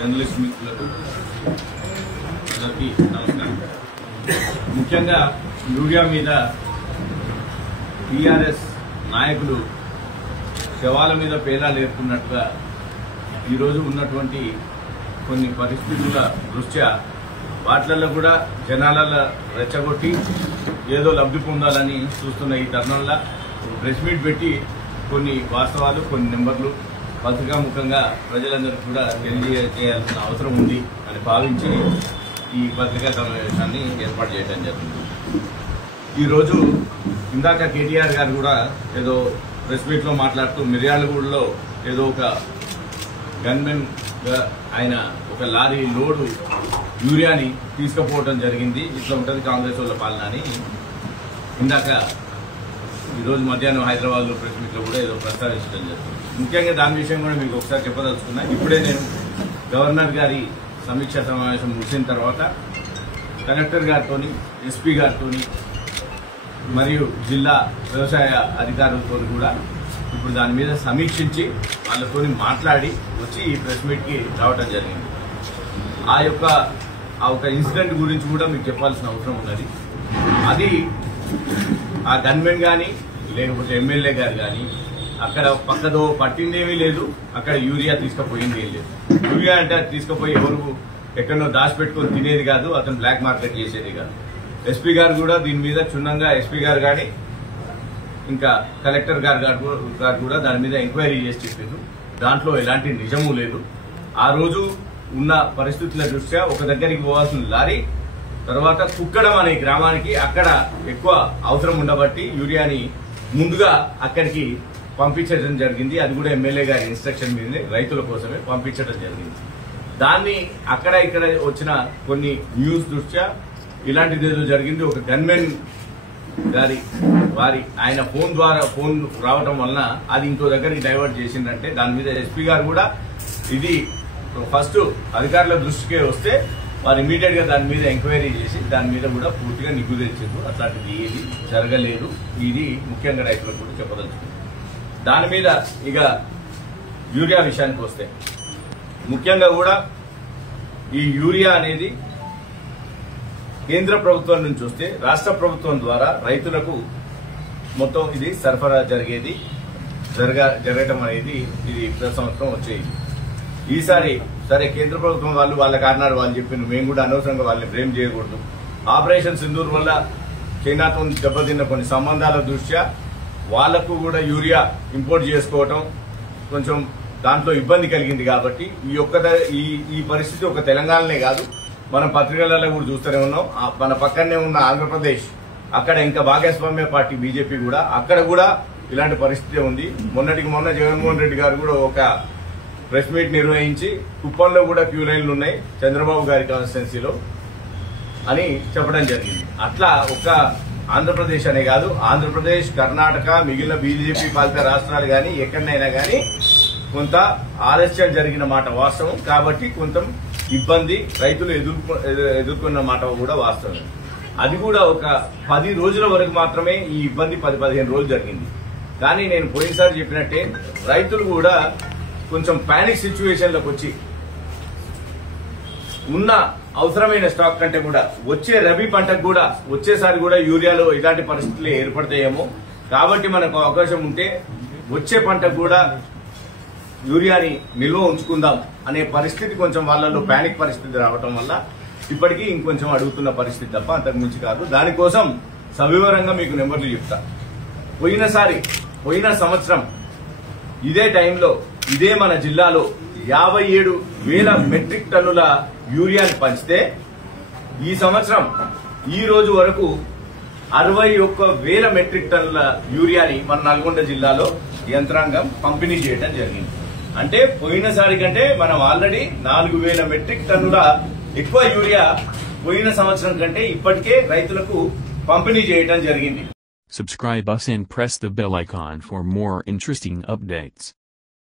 Journalist మిత్రులకు అందరికీ నమస్కారం. ముఖ్యంగా యూరియా మీద టీఆర్ఎస్ నాయకులు శవాల మీద పేలాలు ఏర్పడినట్టుగా ఈరోజు ఉన్నటువంటి కొన్ని పరిస్థితుల దృష్ట్యా వాటిలలో కూడా జనాలలో రెచ్చగొట్టి ఏదో లబ్ధి పొందాలని చూస్తున్న ఈ తరుణంలో ప్రెస్ మీట్ పెట్టి కొన్ని వాస్తవాలు, కొన్ని నెంబర్లు పత్రికాముఖంగా ప్రజలందరికీ కూడా తెలియజేయాల్సిన అవసరం ఉంది అని భావించి ఈ పత్రికా సమావేశాన్ని ఏర్పాటు చేయడం జరిగింది. ఈరోజు ఇందాక కేటీఆర్ గారు కూడా ఏదో ప్రెస్ మీట్లో మాట్లాడుతూ మిర్యాలగూడలో ఏదో ఒక గన్మెన్ ఆయన ఒక లారీ లోడు యూరియాని తీసుకుపోవడం జరిగింది, ఇట్లా ఉంటుంది కాంగ్రెస్ వాళ్ళ పాలన అని ఇందాక ఈరోజు మధ్యాహ్నం హైదరాబాద్లో ప్రెస్ మీట్లో కూడా ఏదో ప్రస్తావించడం జరిగింది. ముఖ్యంగా దాని విషయం కూడా మీకు ఒకసారి చెప్పదలుచుకున్నా. ఇప్పుడే నేను గవర్నర్ గారి సమీక్ష సమావేశం ముగిసిన తర్వాత కలెక్టర్ గారితో, ఎస్పీ గారితో మరియు జిల్లా వ్యవసాయ అధికారులతో కూడా ఇప్పుడు దాని మీద సమీక్షించి వాళ్ళతో మాట్లాడి వచ్చి ఈ ప్రెస్ మీట్కి రావడం జరిగింది. ఆ ఒక ఇన్సిడెంట్ గురించి కూడా మీకు చెప్పాల్సిన అవసరం ఉన్నది. అది ఆ గన్మెన్ కానీ లేకపోతే ఎమ్మెల్యే గారు కానీ అక్కడ పక్కదో పట్టిందేమీ లేదు, అక్కడ యూరియా తీసుకుపోయింది ఏం లేదు. యూరియా అంటే అది తీసుకుపోయి ఎవరు ఎక్కడో దాచిపెట్టుకొని తినేది కాదు, అతను బ్లాక్ మార్కెట్ చేసేది కాదు. ఎస్పీ గారు కూడా దీని మీద క్షుణ్ణంగా ఎస్పీ గారు కానీ ఇంకా కలెక్టర్ గారు కూడా దాని మీద ఎంక్వైరీ చేసి చెప్పారు. దాంట్లో ఎలాంటి నిజము లేదు. ఆ రోజు ఉన్న పరిస్థితుల దృష్ట్యా ఒక దగ్గరికి పోవాల్సిన లారీ తర్వాత కుక్కడం అనే గ్రామానికి అక్కడ ఎక్కువ అవసరం ఉండబట్టి యూరియాని ముందుగా అక్కడికి పంపించడం జరిగింది. అది కూడా ఎమ్మెల్యే గారి ఇన్స్ట్రక్షన్ మీదనే రైతుల కోసమే పంపించడం జరిగింది. దాన్ని అక్కడ ఇక్కడ వచ్చిన కొన్ని న్యూస్ దృష్ట్యా ఇలాంటిది ఏదో జరిగింది. ఒక గన్మెన్ గారి ఆయన ఫోన్ రావడం వలన అది ఇంకో దగ్గరికి డైవర్ట్ చేసిందంటే దాని మీద ఎస్పీ గారు కూడా ఇది ఫస్ట్ అధికారుల దృష్టికే వస్తే వారు ఇమీడియట్ గా దాని మీద ఎంక్వైరీ చేసి దాని మీద కూడా పూర్తిగా నిగ్గు తెచ్చారు. అట్లాంటిది ఏది జరగలేదు. ఇది ముఖ్యంగా రైతులకు కూడా చెప్పదలుచుకుంది. దాని మీద ఇక యూరియా విషయానికి వస్తే ముఖ్యంగా కూడా ఈ యూరియా అనేది కేంద్ర ప్రభుత్వం నుంచి వస్తే రాష్ట్ర ప్రభుత్వం ద్వారా రైతులకు మొత్తం ఇది సరఫరా జరగటం అనేది ఇది ప్రతి సంవత్సరం వచ్చేది. ఈసారి సరే కేంద్ర ప్రభుత్వం వాళ్ళ కారణాలు వాళ్ళు చెప్పిన మేము కూడా అనవసరంగా వాళ్ళని బ్లేమ్ చేయకూడదు. ఆపరేషన్ సింధూర్ వల్ల చైనాతో దెబ్బతిన్న కొన్ని సంబంధాల దృష్ట్యా వాళ్లకు కూడా యూరియా ఇంపోర్ట్ చేసుకోవటం కొంచెం దాంట్లో ఇబ్బంది కలిగింది. కాబట్టి ఈ పరిస్థితి ఒక తెలంగాణనే కాదు, మనం పత్రికలలో కూడా చూస్తూనే ఉన్నాం. మన పక్కనే ఉన్న ఆంధ్రప్రదేశ్ అక్కడ ఇంకా భాగస్వామ్య పార్టీ బీజేపీ కూడా అక్కడ కూడా ఇలాంటి పరిస్థితి ఉంది. మొన్న జగన్మోహన్ రెడ్డి గారు కూడా ఒక ప్రెస్ మీట్ నిర్వహించి కుప్పంలో కూడా క్యూ లైన్లు ఉన్నాయి చంద్రబాబు గారి కాన్స్టిట్యున్సీలో అని చెప్పడం జరిగింది. అట్లా ఒక ఆంధ్రప్రదేశ్ అనే కాదు, ఆంధ్రప్రదేశ్, కర్ణాటక, మిగిలిన బీజేపీ పాలిత రాష్ట్రాలు కానీ ఎక్కడైనా కానీ కొంత ఆలస్యం జరిగిన మాట వాస్తవం. కాబట్టి కొంత ఇబ్బంది రైతులు ఎదుర్కొన్న మాట కూడా వాస్తవం. అది కూడా ఒక 10 రోజుల వరకు మాత్రమే ఈ ఇబ్బంది 10-15 రోజులు జరిగింది. కానీ నేను పోయినసారి చెప్పినట్టే రైతులు కూడా కొంచెం పానిక్ సిచ్యువేషన్లోకి వచ్చి ఉన్న అవసరమైన స్టాక్ కంటే కూడా వచ్చే రబీ పంటకు కూడా వచ్చేసారి కూడా యూరియాలో ఇలాంటి పరిస్థితులు ఏర్పడతాయేమో, కాబట్టి మనకు అవకాశం ఉంటే వచ్చే పంటకు కూడా యూరియాని నిల్వ ఉంచుకుందాం అనే పరిస్థితి కొంచెం వాళ్ళలో పానిక్ పరిస్థితి రావటం వల్ల ఇప్పటికీ ఇంకొంచెం అడుగుతున్న పరిస్థితి తప్ప అంతకు మించి కాదు. దానికోసం సవివరంగా మీకు నెంబర్లు చెప్తా. పోయిన సంవత్సరం ఇదే టైంలో ఇదే మన జిల్లాలో 57,000 మెట్రిక్ టన్నుల యూరియాని పంచితే ఈ సంవత్సరం ఈ రోజు వరకు 61,000 మెట్రిక్ టన్నుల యూరియాని మన నల్గొండ జిల్లాలో యంత్రాంగం పంపిణీ చేయడం జరిగింది. అంటే పోయినసారి కంటే మనం ఆల్రెడీ 4,000 మెట్రిక్ టన్నుల ఎక్కువ యూరియా పోయిన సంవత్సరం కంటే ఇప్పటికే రైతులకు పంపిణీ చేయడం జరిగింది. Subscribe us and press the bell icon for more interesting updates.